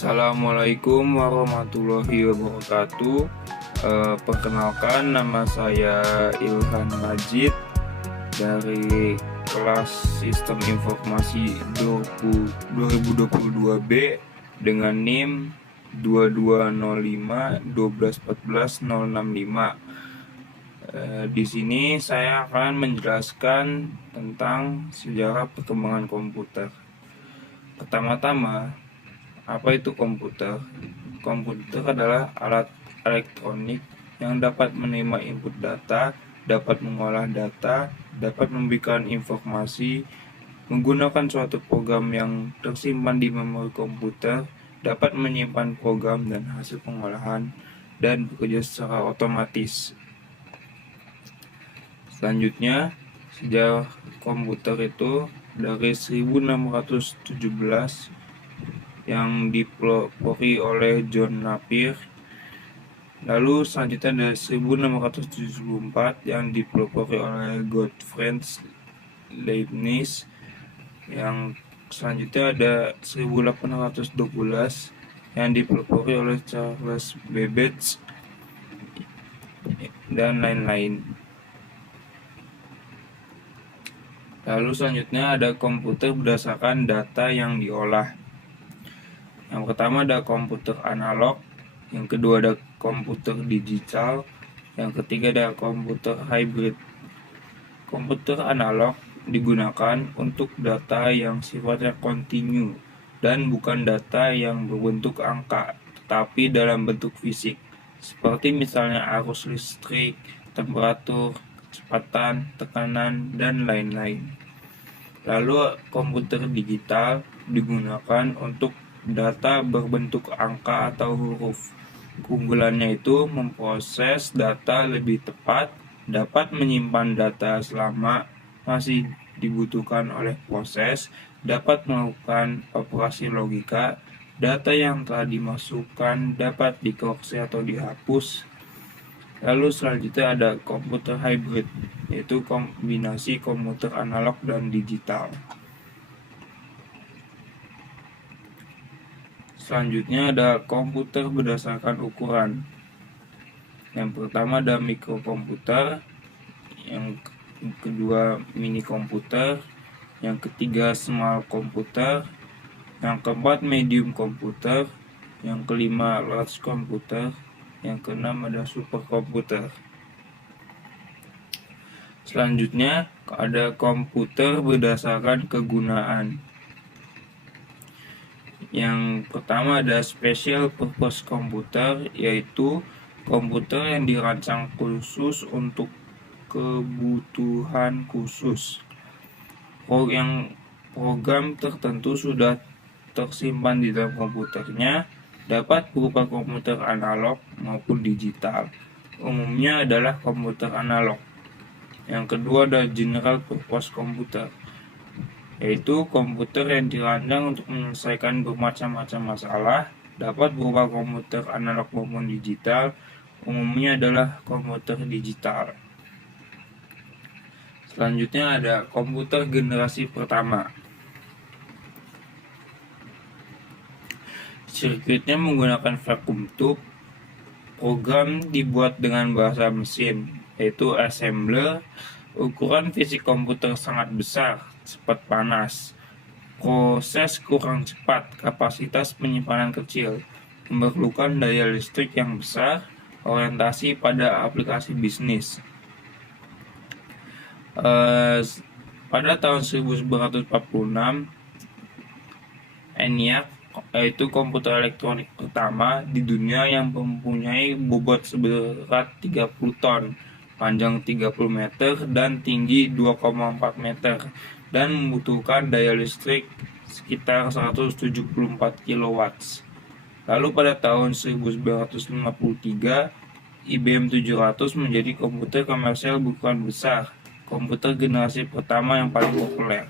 Assalamualaikum warahmatullahi wabarakatuh. Perkenalkan, nama saya Ilhan Majid dari kelas Sistem Informasi 2022B dengan NIM 2205 1214 065. Di sini saya akan menjelaskan tentang sejarah perkembangan komputer. Pertama-tama, apa itu komputer? Komputer adalah alat elektronik yang dapat menerima input data, dapat mengolah data, dapat memberikan informasi, menggunakan suatu program yang tersimpan di memori komputer, dapat menyimpan program dan hasil pengolahan, dan bekerja secara otomatis. Selanjutnya, sejarah komputer itu dari 1617 yang dipelopori oleh John Napier. Lalu selanjutnya dari 1674 yang dipelopori oleh Gottfried Leibniz. Yang selanjutnya ada 1812 yang dipelopori oleh Charles Babbage dan lain-lain. Lalu selanjutnya ada komputer berdasarkan data yang diolah. Yang pertama ada komputer analog, yang kedua ada komputer digital, yang ketiga ada komputer hybrid. Komputer analog digunakan untuk data yang sifatnya kontinu dan bukan data yang berbentuk angka, tetapi dalam bentuk fisik, seperti misalnya arus listrik, temperatur, kecepatan, tekanan, dan lain-lain. Lalu komputer digital digunakan untuk data berbentuk angka atau huruf. Keunggulannya itu memproses data lebih tepat, dapat menyimpan data selama masih dibutuhkan oleh proses, dapat melakukan operasi logika, data yang telah dimasukkan dapat dikoreksi atau dihapus. Lalu selanjutnya ada komputer hybrid, yaitu kombinasi komputer analog dan digital. Selanjutnya ada komputer berdasarkan ukuran. Yang pertama ada mikrokomputer, yang kedua mini komputer, yang ketiga small komputer, yang keempat medium komputer, yang kelima large komputer, yang keenam ada superkomputer. Selanjutnya ada komputer berdasarkan kegunaan. Yang pertama ada special purpose komputer, yaitu komputer yang dirancang khusus untuk kebutuhan khusus. Program tertentu sudah tersimpan di dalam komputernya, dapat berupa komputer analog maupun digital. Umumnya adalah komputer analog. Yang kedua ada general purpose komputer, yaitu komputer yang dirancang untuk menyelesaikan bermacam-macam masalah, dapat berupa komputer analog maupun digital. Umumnya adalah komputer digital. Selanjutnya ada komputer generasi pertama. Sirkuitnya menggunakan vacuum tube. Program dibuat dengan bahasa mesin, yaitu assembler. Ukuran fisik komputer sangat besar, cepat panas. Proses kurang cepat, kapasitas penyimpanan kecil, memerlukan daya listrik yang besar, orientasi pada aplikasi bisnis. Pada tahun 1946, ENIAC, yaitu komputer elektronik pertama di dunia yang mempunyai bobot seberat 30 ton, panjang 30 meter dan tinggi 2,4 meter, dan membutuhkan daya listrik sekitar 174 kW. Lalu pada tahun 1953, IBM 700 menjadi komputer komersial berukuran besar, komputer generasi pertama yang paling populer.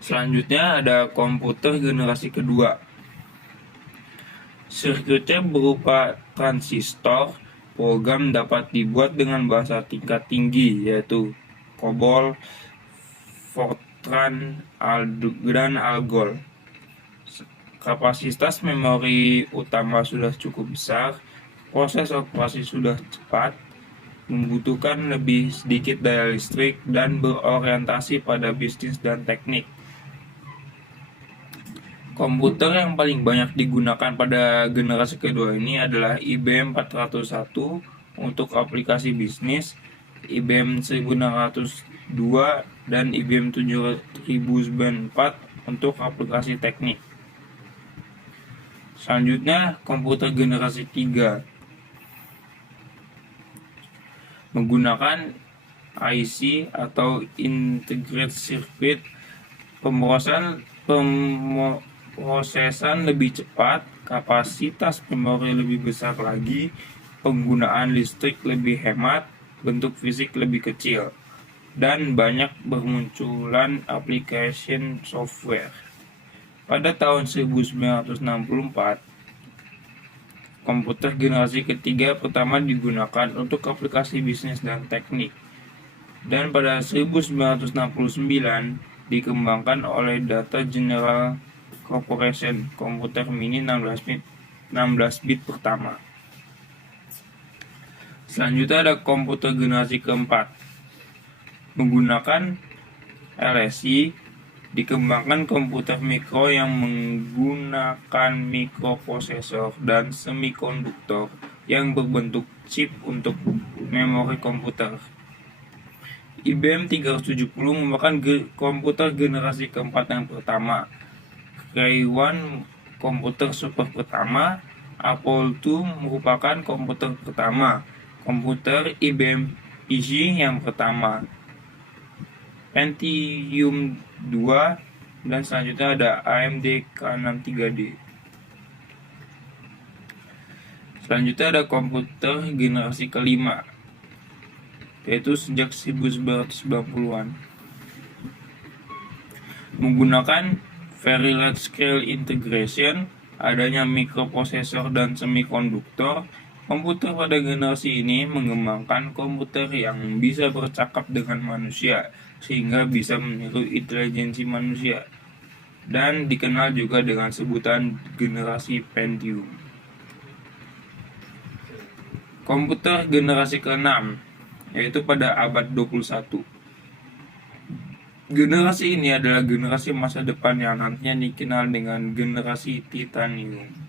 Selanjutnya ada komputer generasi kedua. Sirkuitnya berupa transistor. Program dapat dibuat dengan bahasa tingkat tinggi, yaitu COBOL, Bertrand dan Algol. Kapasitas memori utama sudah cukup besar, proses operasi sudah cepat, membutuhkan lebih sedikit daya listrik, dan berorientasi pada bisnis dan teknik. Komputer yang paling banyak digunakan pada generasi kedua ini adalah IBM 401 untuk aplikasi bisnis, IBM 1602 dan IBM 7094 untuk aplikasi teknik. Selanjutnya, komputer generasi 3 menggunakan IC atau Integrated Circuit, pemrosesan lebih cepat, kapasitas memori lebih besar lagi, penggunaan listrik lebih hemat, bentuk fisik lebih kecil, dan banyak bermunculan application software. Pada tahun 1964, komputer generasi ketiga pertama digunakan untuk aplikasi bisnis dan teknik. Dan pada 1969 dikembangkan oleh Data General Corporation komputer mini 16 bit pertama. Selanjutnya ada komputer generasi keempat. Menggunakan LSI, dikembangkan komputer mikro yang menggunakan mikroprosesor dan semikonduktor yang berbentuk chip untuk memori komputer. IBM 370 merupakan komputer generasi keempat yang pertama. Cray-1 komputer super pertama. Apple II merupakan komputer pertama. Komputer IBM PC yang pertama. Pentium 2, dan selanjutnya ada AMD K63D. Selanjutnya ada komputer generasi kelima, yaitu sejak 1990-an. Menggunakan very large scale integration, adanya mikroprosesor dan semikonduktor, komputer pada generasi ini mengembangkan komputer yang bisa bercakap dengan manusia, sehingga bisa meniru intelijensi manusia, dan dikenal juga dengan sebutan generasi Pentium. Komputer generasi ke-6, yaitu pada abad 21. Generasi ini adalah generasi masa depan yang nantinya dikenal dengan generasi Titanium.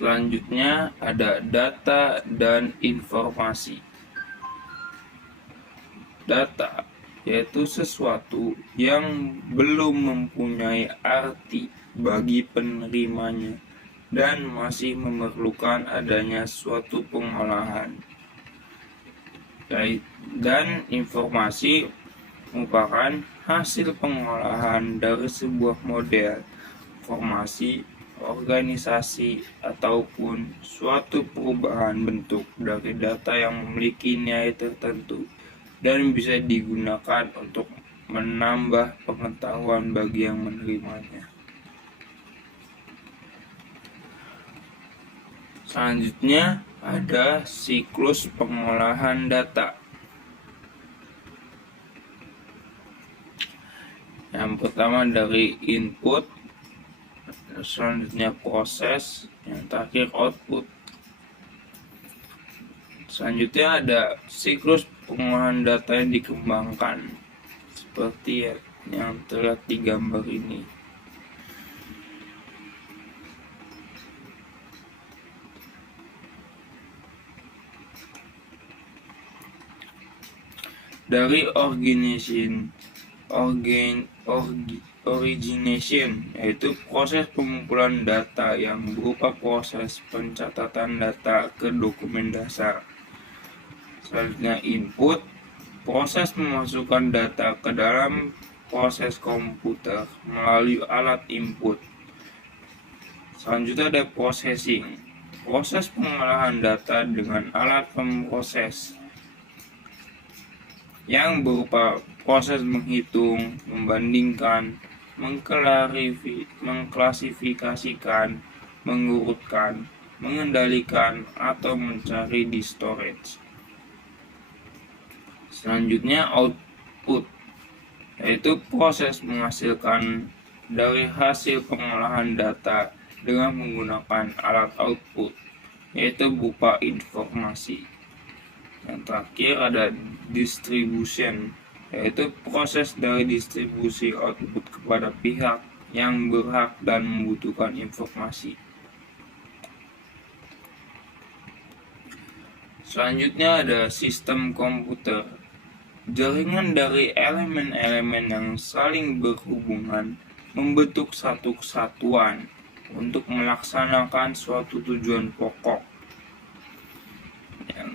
Selanjutnya ada data dan informasi. Data yaitu sesuatu yang belum mempunyai arti bagi penerimanya dan masih memerlukan adanya suatu pengolahan. Dan informasi merupakan hasil pengolahan dari sebuah model, formasi, organisasi, ataupun suatu perubahan bentuk dari data yang memiliki nilai tertentu dan bisa digunakan untuk menambah pengetahuan bagi yang menerimanya. Selanjutnya ada siklus pengolahan data. Yang pertama dari input, selanjutnya proses, yang terakhir output. Selanjutnya ada siklus pengolahan data yang dikembangkan seperti yang terlihat di gambar ini. Dari origination, yaitu proses pengumpulan data yang berupa proses pencatatan data ke dokumen dasar. Selanjutnya input, proses memasukkan data ke dalam proses komputer melalui alat input. Selanjutnya ada processing, proses pengolahan data dengan alat pemproses yang berupa proses menghitung, membandingkan, mengklasifikasikan, mengurutkan, mengendalikan, atau mencari di storage. Selanjutnya output, yaitu proses menghasilkan dari hasil pengolahan data dengan menggunakan alat output, yaitu berupa informasi. Yang terakhir ada distribution, yaitu proses dari distribusi output kepada pihak yang berhak dan membutuhkan informasi. Selanjutnya ada sistem komputer, jaringan dari elemen-elemen yang saling berhubungan membentuk satu kesatuan untuk melaksanakan suatu tujuan pokok. Yang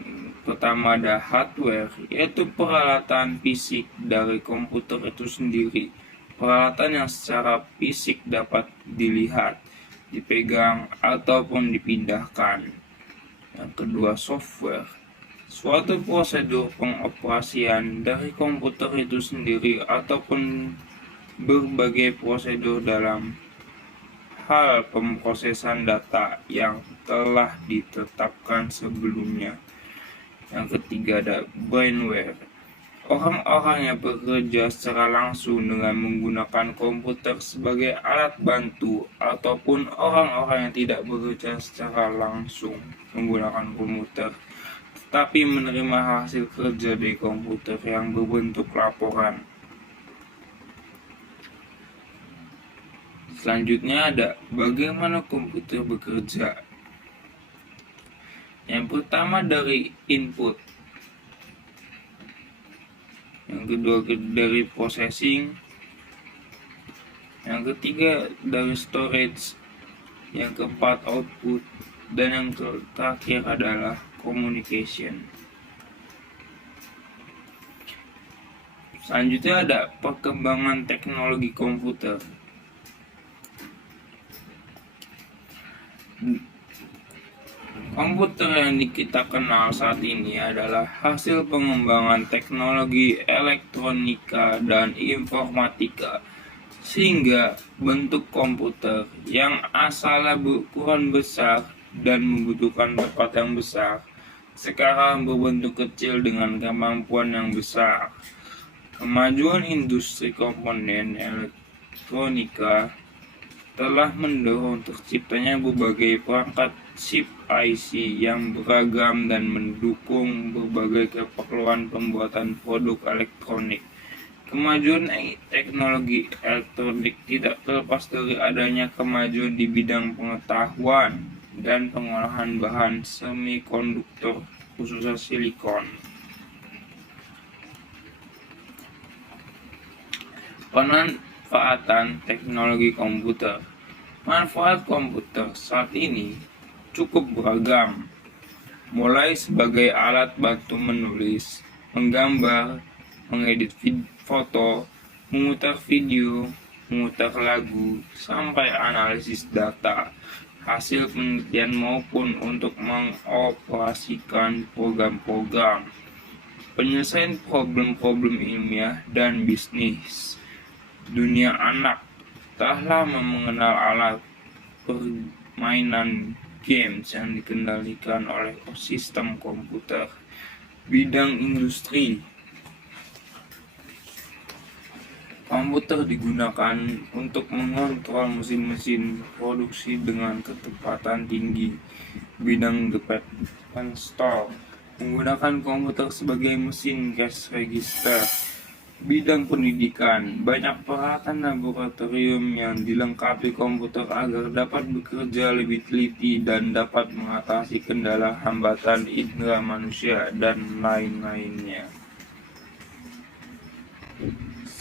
pertama ada hardware, yaitu peralatan fisik dari komputer itu sendiri. Peralatan yang secara fisik dapat dilihat, dipegang, ataupun dipindahkan. Yang kedua software, suatu prosedur pengoperasian dari komputer itu sendiri ataupun berbagai prosedur dalam hal pemrosesan data yang telah ditetapkan sebelumnya. Yang ketiga ada brainware, orang-orang yang bekerja secara langsung dengan menggunakan komputer sebagai alat bantu, ataupun orang-orang yang tidak bekerja secara langsung menggunakan komputer tetapi menerima hasil kerja dari komputer yang berbentuk laporan. Selanjutnya ada bagaimana komputer bekerja. Yang pertama dari input, yang kedua dari processing, yang ketiga dari storage, yang keempat output, dan yang terakhir adalah communication. Selanjutnya ada perkembangan teknologi komputer. Komputer yang kita kenal saat ini adalah hasil pengembangan teknologi elektronika dan informatika, sehingga bentuk komputer yang asalnya berukuran besar dan membutuhkan tempat yang besar sekarang berbentuk kecil dengan kemampuan yang besar. Kemajuan industri komponen elektronika telah mendorong terciptanya berbagai perangkat chip IC yang beragam dan mendukung berbagai keperluan pembuatan produk elektronik. Kemajuan teknologi elektronik tidak terlepas dari adanya kemajuan di bidang pengetahuan dan pengolahan bahan semikonduktor, khususnya silikon. Pemanfaatan teknologi komputer. Manfaat komputer saat ini cukup beragam, mulai sebagai alat bantu menulis, menggambar, mengedit foto, memutar video, memutar lagu, sampai analisis data, hasil penelitian maupun untuk mengoperasikan program-program, penyelesaian problem-problem ilmiah dan bisnis. Dunia anak telah mengenal alat permainan games yang dikendalikan oleh ekosistem komputer. Bidang industri, komputer digunakan untuk mengontrol mesin-mesin produksi dengan kecepatan tinggi. Bidang department store menggunakan komputer sebagai mesin cash register. Bidang pendidikan, banyak peralatan laboratorium yang dilengkapi komputer agar dapat bekerja lebih teliti dan dapat mengatasi kendala hambatan indera manusia dan lain-lainnya.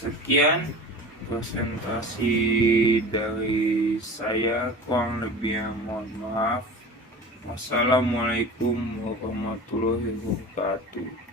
Sekian presentasi dari saya, kurang lebih mohon maaf. Wassalamualaikum warahmatullahi wabarakatuh.